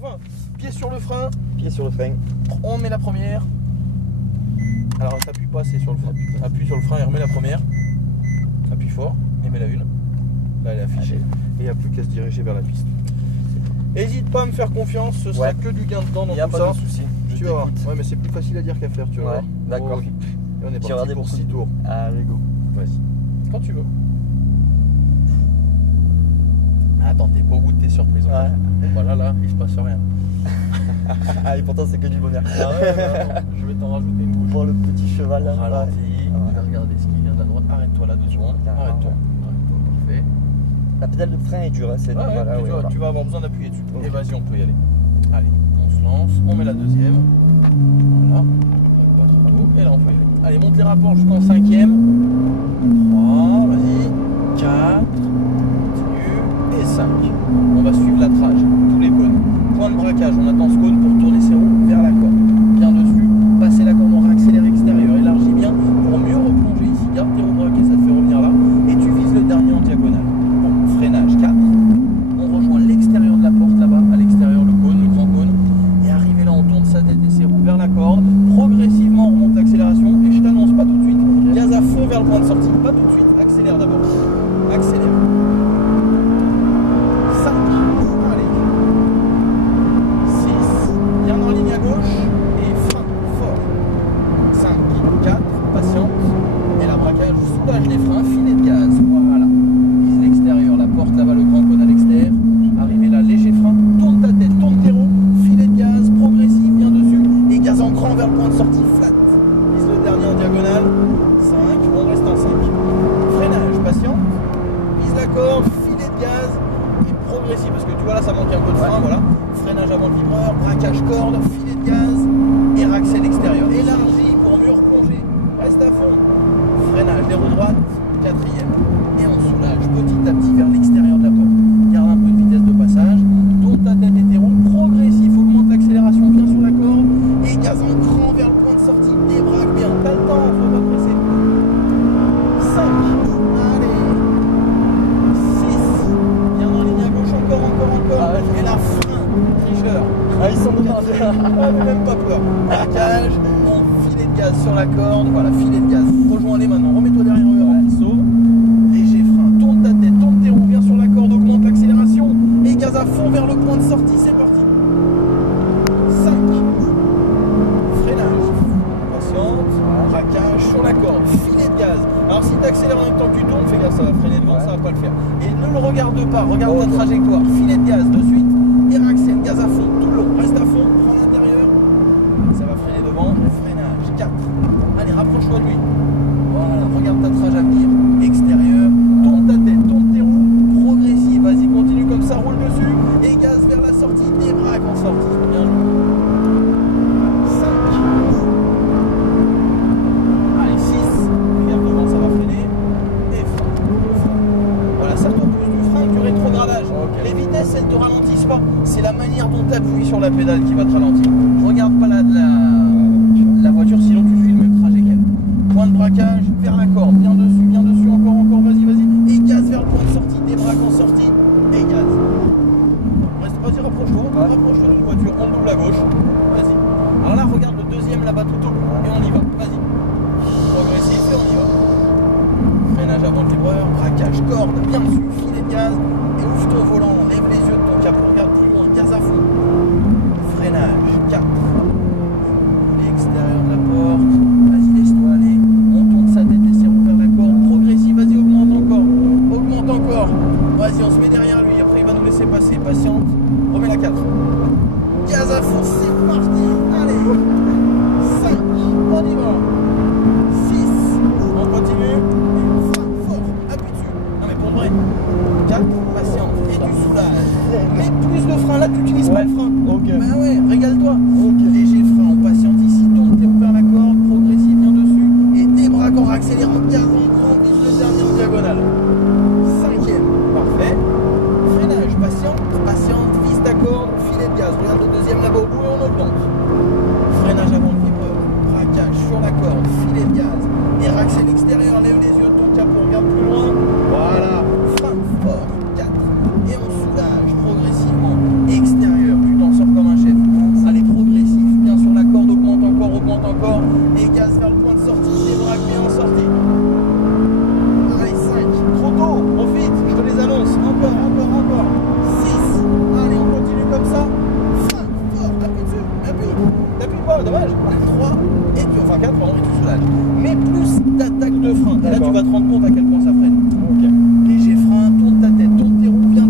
20. Pied sur le frein. Pied sur le frein. On met la première. Alors t'appuies pas, c'est sur le frein. Appuie sur le frein et remets la première. Appuie fort et mets la une. Là elle est affichée. Et il n'y a plus qu'à se diriger vers la piste. N'hésite pas à me faire confiance, ce sera que du gain de temps dans tout ça. De souci. Tu vas voir. Ouais, mais c'est plus facile à dire qu'à faire, tu vois. Ouais, d'accord. Ok. Et on est parti pour 6 tours. Allez, go. Vas-y. Quand tu veux. Attends, t'es pas au bout de tes surprises. Ouais. Voilà, là, il se passe rien. Et pourtant, c'est que du bonheur. Ah ouais, je vais t'en rajouter une couche. Pour le petit cheval là. Ralentis. Ouais. Je vais regarder ce qui vient de la droite. Arrête-toi là 2 secondes. Arrête-toi. Arrête-toi, parfait. La pédale de frein est dure, hein, c'est Tu vas avoir besoin d'appuyer dessus. Okay. Et vas-y, on peut y aller. Allez, on se lance, on met la deuxième. Voilà, pas trop tôt. Et là, on peut y aller. Allez, monte les rapports jusqu'en 5e. 3, vas-y. 4, continue. Et 5. On va suivre la trage, tous les cônes. Point de braquage, on attend ce cône pour tourner ses roues vers la corde. Bien dessus, passer la corde, on réaccélère extérieur, élargis bien pour mieux replonger ici. Garde tes roues braquées, ça te fait revenir là. Et tu vises le dernier en diagonale. Bon, freinage 4. On rejoint l'extérieur de la porte là-bas, à l'extérieur le cône, le grand cône. Et arrivé là, on tourne sa tête et ses roues vers la corde. Progressivement, on remonte l'accélération. Et je t'annonce, pas tout de suite. Gaz à fond vers le point de sortie. Pas tout de suite. Accélère d'abord. Accélère. 5. Allez. 6. Bien en ligne à gauche. Et frein fort. 5. 4. Patiente. Et la braquage soulage les freins. Filet de gaz. Voilà. Vise l'extérieur. La porte là-bas, le grand cône à l'extérieur. Arrivé là, léger frein. Tourne ta tête. Tourne tes roues. Filet de gaz. Progressif. Bien dessus. Et gaz en grand vers le point de sortie. Flat. Vise le dernier en diagonale. 5. On reste en 5. Freinage. Patient. Vise la corde. Filet de gaz. Et progressif. Parce que tu vois là, ça manque un peu de frein. Voilà. Freinage avant le vibreur. Braquage corde. Filet de gaz. Et raccès l'extérieur. Élargi pour mieux replonger. Reste à fond. Freinage. Les roues droites. 4e. Et on soulage petit à petit vers l'extérieur de la porte. Garde un peu de vitesse de passage. Tourne ta tête et tes roues. Progressif. Augmente l'accélération bien sur la corde. Et gaz en grand vers le point de sortie. Débraque bien. T'as le temps. Faut pas presser. 5. Allez. 6. Bien en ligne à gauche. Encore. Et là, frein. Tricheur. Ah, ils sont dedans. Ah, mais même pas peur. Braquage. On filet de gaz sur la corde. Voilà, filet de gaz. Rejoins-les maintenant. Remets-toi derrière eux avant qu'ils sautent. Léger frein. Tourne ta tête. Tourne tes roues. Viens sur la corde. Augmente l'accélération. Et gaz à fond vers le point de sortie. C'est parti. 5. Freinage. Patiente. Braquage sur la corde. Filet de gaz. Alors si tu accélères en même temps que tu tournes, fais gaffe, ça va freiner devant, ça va pas le faire. Et ne le regarde pas. Regarde ta trajectoire. Filet de gaz de suite. Et accélère. Gaz à fond. Tout le long. Reste à fond. Prends l'intérieur. Ça va freiner devant. Freinage. 4. Allez, rapproche-toi de lui. Voilà, regarde ta trajectoire à venir. Extérieur. Tourne ta tête, tourne tes roues. Progressive. Vas-y, continue comme ça, roule dessus. Et gaz vers la sortie. Débraque en sortie. Bien joué. 5. Allez, 6. Regarde devant, ça va freiner. Et frein. Voilà, ça tourne plus du frein que du rétrogradage. Okay. Les vitesses, elles ne te ralentissent pas. C'est la manière dont tu appuies sur la pédale qui va te ralentir. Regarde pas la voiture, sinon tu suis le même trajet qu'elle. Point de braquage, vers la corde, bien dessus, encore, vas-y. Et gaz vers le point de sortie, débraque en sortie, et gaz. Vas-y, rapproche-toi d'une voiture, on double à gauche, vas-y. Alors là, regarde le deuxième là-bas tout au bout, et on y va, vas-y. Progressif, et on y va. Freinage avant le vibreur, braquage, corde, bien dessus, filet de gaz, et ouvre ton volant, lève les yeux de ton capot, regarde plus loin, gaz à fond. Freinage, 4. L'extérieur de la porte, vas-y, laisse-toi aller. On tourne sa tête et ses roues vers la corde. Progressive, vas-y, augmente encore. Vas-y, on se met derrière lui. Après, il va nous laisser passer. Patiente. Remets la 4. Gaz à fond, c'est parti. Allez. 5. On y va. 6. On continue. Frein fort. Appuie dessus. Non, mais pour vrai. 4. Patiente. Et tu soulages. Mets plus de frein. Là, tu n'utilises pas le frein. Okay. Bah ouais, régale-toi. Léger frein. On patiente ici. Tourne tes roues vers la corde. Progressive, bien dessus. Et débraque en accélérant. Gaz en grand. Vise le dernier en diagonale. 5e. Parfait. Freinage. Patiente. Vise ta corde. Filet de gaz. Regarde le deuxième là-bas au bout et on augmente. Freinage avant le vibreur. Braquage sur la corde. Filet de gaz. Et raccès l'extérieur. Lève les yeux de ton capot. Regarde plus loin. Voilà. Frein fort. 4. Et on soulage progressivement. Extérieur. Tu t'en sors dommage. 3 et tu, enfin 4 pardon, et tu soulages. Mais plus d'attaque de frein. Et là tu vas te rendre compte à quel point ça freine. Ok. Léger frein, tourne ta tête, tourne tes roues, viens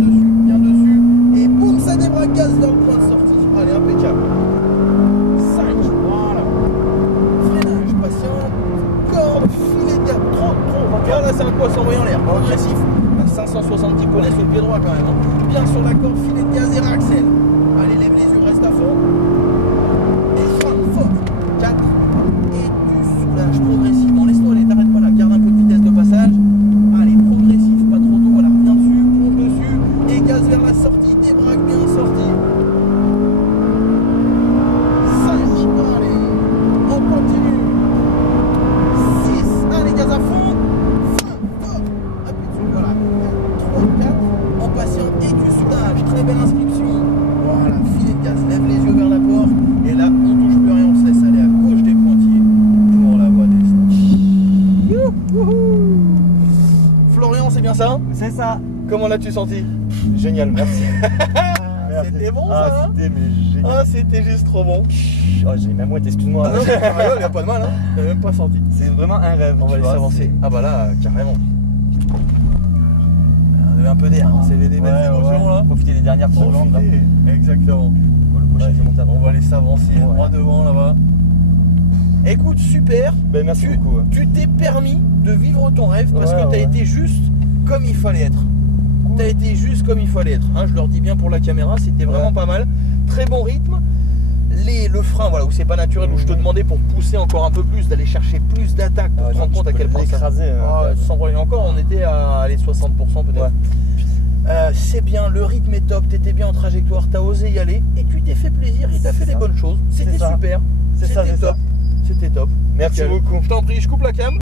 dessus, et boum, ça débraque, gaz vers le point de sortie. Allez, impeccable. 5, voilà. Freinage, patient, corde, filet de gap, trop. Voilà, c'est un coup à s'envoyer en l'air, progressif. À 570 poneys sur le pied droit quand même. Hein. Bien sur la corde, filet de gaz et réaxel. Allez, lève les yeux, reste à fond. Et frein fort. 4. Et tu soulages progressivement. Laisse-toi aller, t'arrêtes pas là. Garde un peu de vitesse de passage. Allez, progressif, pas trop tôt. Voilà, reviens dessus, plonge dessus. Et gaz vers la sortie. Débraque bien sortie. 5. Allez, on continue. 6. Allez, gaz à fond. Frein fort. Appuie dessus, voilà. 3, 4. En patient et tu soulages. Très belle inscription. Voilà, filet de gaz, lève les yeux vers la porte. Et là, on touche plus rien, on se laisse aller à gauche des pointillés pour la voie d'est. Florian, c'est bien ça? C'est ça. Comment l'as-tu senti? Génial, merci. C'était bon Ah, ça, hein? c'était mais génial. Ah, c'était juste trop bon. Oh, j'ai même ouette, excuse-moi. Ah non, il n'y a pas de mal, hein? J'ai même pas senti. C'est vraiment un rêve. On va tu laisser vois, avancer. Ah bah là, carrément. On a eu un peu d'air, hein? C'est des belles émotions là. Profiter des dernières secondes. Là. Exactement. On va laisser avancer droit devant là-bas. Écoute, super. Ben, merci beaucoup. Ouais. Tu t'es permis de vivre ton rêve parce que tu as ouais. été juste comme il fallait être. Tu as été juste comme il fallait être. Hein, je leur dis bien pour la caméra, c'était vraiment pas mal. Très bon rythme. Le frein, voilà, où c'est pas naturel, où je te demandais pour pousser encore un peu plus, d'aller chercher plus d'attaque pour te rendre compte à quel point ça. Écrasé. Sans problème. Encore, on était à aller 60% peut-être. Ouais. C'est bien, le rythme est top, tu étais bien en trajectoire, tu as osé y aller et tu t'es fait plaisir et tu as fait les bonnes choses. C'était super. C'est ça, C'était top. C'était top. Merci beaucoup. Je t'en prie, je coupe la cam.